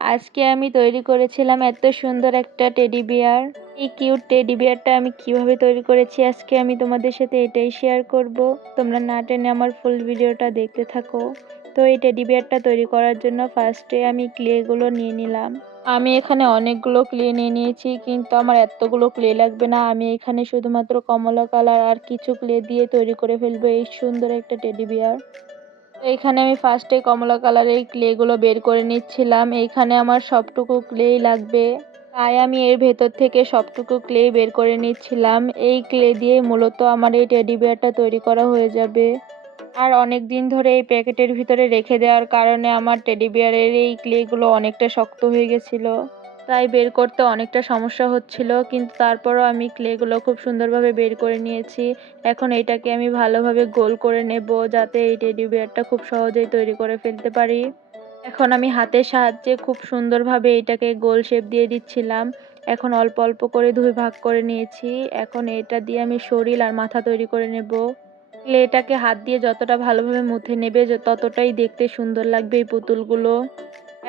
আজকে আমি তৈরি করেছিলাম এত সুন্দর একটা টেডি বিয়ার। এই কিউট টেডি বিয়ারটা আমি কিভাবে তৈরি করেছি আজকে আমি তোমাদের সাথে এটাই শেয়ার করব। তোমরা না টেনে আমার ফুল ভিডিওটা দেখতে থাকো। তো এই টেডি বিয়ারটা তৈরি করার জন্য ফার্স্টে আমি ক্লেগুলো নিয়ে নিলাম। আমি এখানে অনেকগুলো ক্লে নিয়ে নিয়েছি, কিন্তু আমার এতগুলো ক্লে লাগবে না। আমি এখানে শুধুমাত্র কমলা কালার আর কিছু ক্লে দিয়ে তৈরি করে ফেলবো এই সুন্দর একটা টেডি বিয়ার। তো এখানে আমি ফার্স্টে কমলা কালারের ক্লেগুলো বের করে নিচ্ছিলাম। এইখানে আমার সবটুকু ক্লেই লাগবে, তাই আমি এর ভেতর থেকে সবটুকু ক্লে বের করে নিচ্ছিলাম। এই ক্লে দিয়ে মূলত আমার এই টেডি বিয়ারটা তৈরি করা হয়ে যাবে। আর অনেক দিন ধরে এই প্যাকেটের ভিতরে রেখে দেওয়ার কারণে আমার টেডি বিয়ারের এই ক্লেগুলো অনেকটা শক্ত হয়ে গেছিলো, তাই বের করতে অনেকটা সমস্যা হচ্ছিল। কিন্তু তারপরও আমি ক্লেগুলো খুব সুন্দরভাবে বের করে নিয়েছি। এখন এটাকে আমি ভালোভাবে গোল করে নেব, যাতে এই টেডি বিয়ারটা খুব সহজেই তৈরি করে ফেলতে পারি। এখন আমি হাতের সাহায্যে খুব সুন্দরভাবে এটাকে গোল শেপ দিয়ে দিচ্ছিলাম। এখন অল্প অল্প করে দুই ভাগ করে নিয়েছি। এখন এটা দিয়ে আমি শরীর আর মাথা তৈরি করে নেব। ক্লেটাকে হাত দিয়ে যতটা ভালোভাবে মুথে নেবে ততটাই দেখতে সুন্দর লাগবে এই পুতুলগুলো।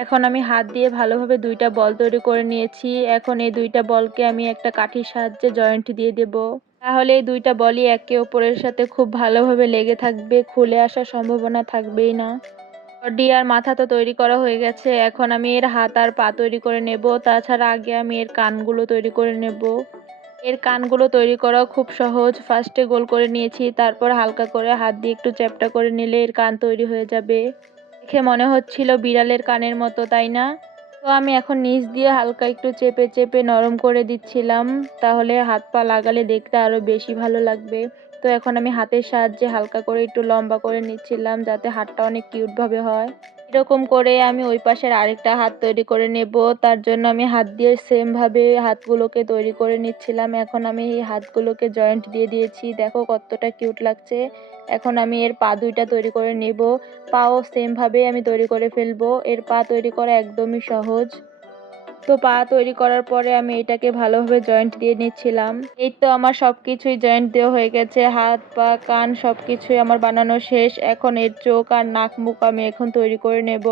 এখন আমি হাত দিয়ে ভালোভাবে দুইটা বল তৈরি করে নিয়েছি। এখন এই দুইটা বলকে আমি একটা কাঠির সাহায্যে জয়েন্ট দিয়ে দেব। তাহলে এই দুইটা বলই একে অপরের সাথে খুব ভালোভাবে লেগে থাকবে, খুলে আসার সম্ভাবনা থাকবেই না। বডি আর মাথা তো তৈরি করা হয়ে গেছে। এখন আমি এর হাত আর পা তৈরি করে নেব। তাছাড়া আগে আমি এর কানগুলো তৈরি করে নেব। এর কানগুলো তৈরি করা খুব সহজ। ফার্স্টে গোল করে নিয়েছি, তারপর হালকা করে হাত দিয়ে একটু চ্যাপ্টা করে নিলে এর কান তৈরি হয়ে যাবে। দেখে মনে হচ্ছিল বিড়ালের কানের মতো, তাই না? তো আমি এখন নিচ দিয়ে হালকা একটু চেপে চেপে নরম করে দিচ্ছিলাম, তাহলে হাত পা লাগালে দেখতে আরো বেশি ভালো লাগবে। তো এখন আমি হাতের সাহায্যে হালকা করে একটু লম্বা করে নিচ্ছিলাম, যাতে হাতটা অনেক কিউট ভাবে হয়। এরকম করে আমি ওই পাশের আরেকটা হাত তৈরি করে নেব। তার জন্য আমি হাত দিয়ে সেম ভাবে হাতগুলোকে তৈরি করে নিচ্ছিলাম। এখন আমি এই হাতগুলোকে জয়েন্ট দিয়ে দিয়েছি, দেখো কতটা কিউট লাগছে। এখন আমি এর পা দুইটা তৈরি করে নেব। পাও সেম ভাবে আমি তৈরি করে ফেলবো। এর পা তৈরি করা একদমই সহজ। তো পা তৈরি করার পরে আমি এটাকে ভালোভাবে জয়েন্ট দিয়ে নিচ্ছিলাম। এই তো আমার সবকিছুই জয়েন্ট দেওয়া হয়ে গেছে, হাত পা কান সবকিছুই আমার বানানো শেষ। এখন এর চোখ আর নাক মুখ আমি এখন তৈরি করে নেব।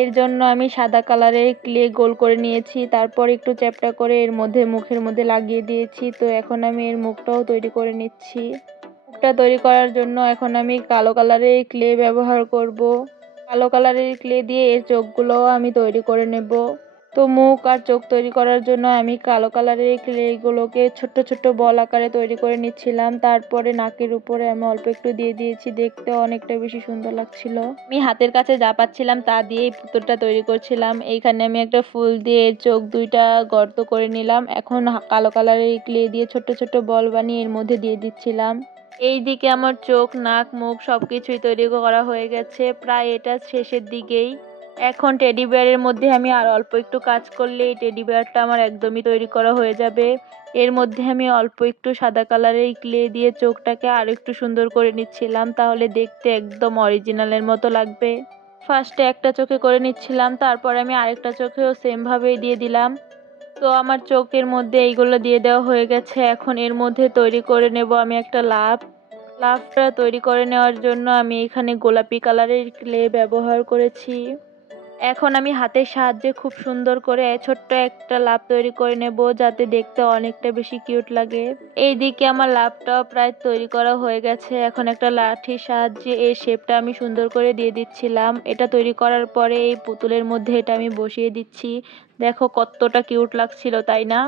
এর জন্য আমি সাদা কালারের ক্লে গোল করে নিয়েছি, তারপর একটু চ্যাপ্টা করে এর মধ্যে মুখের মধ্যে লাগিয়ে দিয়েছি। তো এখন আমি এর মুখটাও তৈরি করে নিচ্ছি। মুখটা তৈরি করার জন্য এখন আমি কালো কালারের ক্লে ব্যবহার করব। কালো কালারের ক্লে দিয়ে এর চোখগুলোও আমি তৈরি করে নেব। তো মুখ আর চোখ তৈরি করার জন্য আমি কালো কালারের ক্লেগুলোকে ছোট্ট ছোট্ট বল আকারে তৈরি করে নিচ্ছিলাম। তারপরে নাকের উপরে আমি অল্প একটু দিয়ে দিয়েছি, দেখতেও অনেকটা বেশি সুন্দর লাগছিল। আমি হাতের কাছে যা পাচ্ছিলাম তা দিয়ে এই পুতুলটা তৈরি করছিলাম। এইখানে আমি একটা ফুল দিয়ে এর চোখ দুইটা গর্ত করে নিলাম। এখন কালো কালারের ক্লে দিয়ে ছোট্ট ছোট্ট বল বানিয়ে এর মধ্যে দিয়ে দিচ্ছিলাম। এই দিকে আমার চোখ নাক মুখ সবকিছুই তৈরি করা হয়ে গেছে, প্রায় এটা শেষের দিকেই। এখন টেডি বিয়ারের মধ্যে আমি আর অল্প একটু কাজ করলে এই টেডি বিয়ারটা আমার একদমই তৈরি করা হয়ে যাবে। এর মধ্যে আমি অল্প একটু সাদা কালারের ক্লে দিয়ে চোখটাকে আর একটু সুন্দর করে নিচ্ছিলাম, তাহলে দেখতে একদম অরিজিনালের মতো লাগবে। ফার্স্টে একটা চোখে করে নিচ্ছিলাম, তারপর আমি আরেকটা চোখেও সেম ভাবেই দিয়ে দিলাম। তো আমার চোখের মধ্যে এইগুলো দিয়ে দেওয়া হয়ে গেছে। এখন এর মধ্যে তৈরি করে নেব আমি একটা লাভ। লাভটা তৈরি করে নেওয়ার জন্য আমি এখানে গোলাপি কালারের ক্লে ব্যবহার করেছি। এখন আমি হাতের সাহায্যে খুব সুন্দর করে ছোট্ট একটা লাভ তৈরি করে নেব, যাতে দেখতে অনেকটা বেশি কিউট লাগে। এইদিকে আমার লাভটাও প্রায় তৈরি করা হয়ে গেছে। এখন একটা লাঠির সাহায্যে এই শেপটা আমি সুন্দর করে দিয়ে দিচ্ছিলাম। এটা তৈরি করার পরে এই পুতুলের মধ্যে এটা আমি বসিয়ে দিচ্ছি। দেখো কতটা কিউট লাগছিল, তাই না?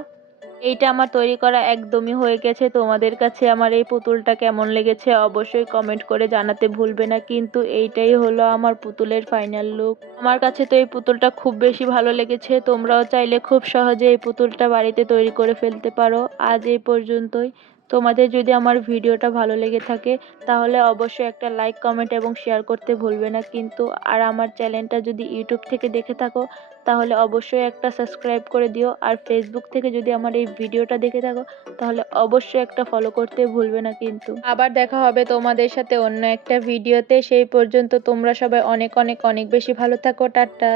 এইটা আমার তৈরি করা একদমই হয়ে গেছে। তোমাদের কাছে আমার এই পুতুলটা কেমন লেগেছে অবশ্যই কমেন্ট করে জানাতে ভুলবে না। কিন্তু এইটাই হলো আমার পুতুলের ফাইনাল লুক। আমার কাছে তো এই পুতুলটা খুব বেশি ভালো লেগেছে। তোমরাও চাইলে খুব সহজে এই পুতুলটা বাড়িতে তৈরি করে ফেলতে পারো। আজ এই পর্যন্তই। তোমাদের যদি আমার ভিডিওটা ভালো লেগে থাকে তাহলে অবশ্যই একটা লাইক কমেন্ট এবং শেয়ার করতে ভুলবে না কিন্তু। আর আমার চ্যানেলটা যদি ইউটিউব থেকে দেখে থাকো তাহলে অবশ্যই একটা সাবস্ক্রাইব করে দিও। আর ফেসবুক থেকে যদি আমার এই ভিডিওটা দেখে থাকো তাহলে অবশ্যই একটা ফলো করতে ভুলবে না কিন্তু। আবার দেখা হবে তোমাদের সাথে অন্য একটা ভিডিওতে। সেই পর্যন্ত তোমরা সবাই অনেক অনেক অনেক বেশি ভালো থাকো। টাটা।